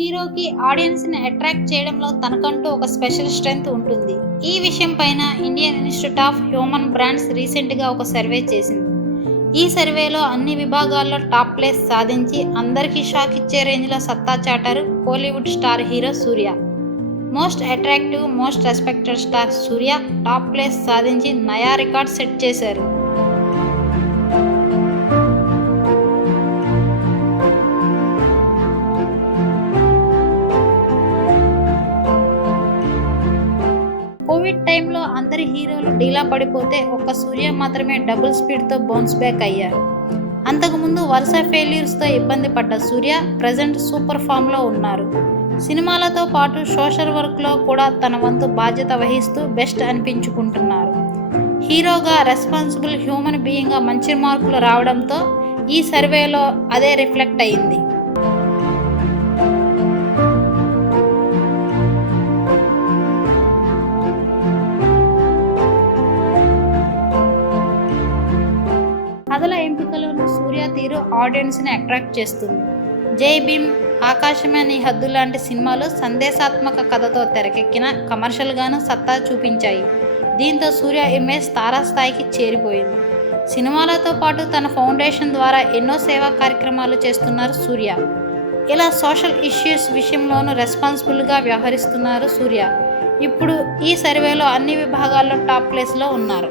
హీరోకి ఆడియన్స్‌ని అట్రాక్ట్ చేయడంలో తనకంటూ ఒక స్పెషల్ స్ట్రెంగ్త్ ఉంటుంది. ఈ విషయం పైన Indian institute of human brands రీసెంట్‌గా ఒక సర్వే చేసింది. ఈ సర్వేలో అన్ని విభాగాల్లో టాప్ ప్లేస్ సాధించి అందరికీ షాక్ ఇచ్చే రేంజ్‌లో సత్తా చాటారు Kollywood star hero Suriya. Most attractive, most respected star Suriya top place సాధించి నయా రికార్డ్ సెట్ చేశారు. కోవిడ్ టైంలో అందరి హీరోలు డీలా పడిపోతే ఒక్క సూర్య మాత్రమే డబుల్ స్పీడ్తో బౌన్స్ బ్యాక్ అయ్యారు. అంతకుముందు వరుస ఫెయిల్యూర్స్తో ఇబ్బంది పడ్డ సూర్య ప్రజెంట్ సూపర్ ఫామ్లో ఉన్నారు. సినిమాలతో పాటు సోషల్ వర్క్లో కూడా తన వంతు బాధ్యత వహిస్తూ బెస్ట్ అనిపించుకుంటున్నారు. హీరోగా రెస్పాన్సిబుల్ హ్యూమన్ బీయింగ్గా మంచి మార్కులు రావడంతో ఈ సర్వేలో అదే రిఫ్లెక్ట్ అయింది. కథల ఎంపికలోనూ సూర్య తీరు ఆడియన్స్ని అట్రాక్ట్ చేస్తుంది. జై భీమ్, ఆకాశమే నీ హద్దు లాంటి సినిమాలు సందేశాత్మక కథతో తెరకెక్కిన కమర్షియల్గాను సత్తా చూపించాయి. దీంతో సూర్య ఇమేజ్ తారాస్థాయికి చేరిపోయింది. సినిమాలతో పాటు తన ఫౌండేషన్ ద్వారా ఎన్నో సేవా కార్యక్రమాలు చేస్తున్నారు సూర్య. ఇలా సోషల్ ఇష్యూస్ విషయంలోనూ రెస్పాన్సిబుల్గా వ్యవహరిస్తున్నారు సూర్య. ఇప్పుడు ఈ సర్వేలో అన్ని విభాగాల్లో టాప్ ప్లేస్లో ఉన్నారు.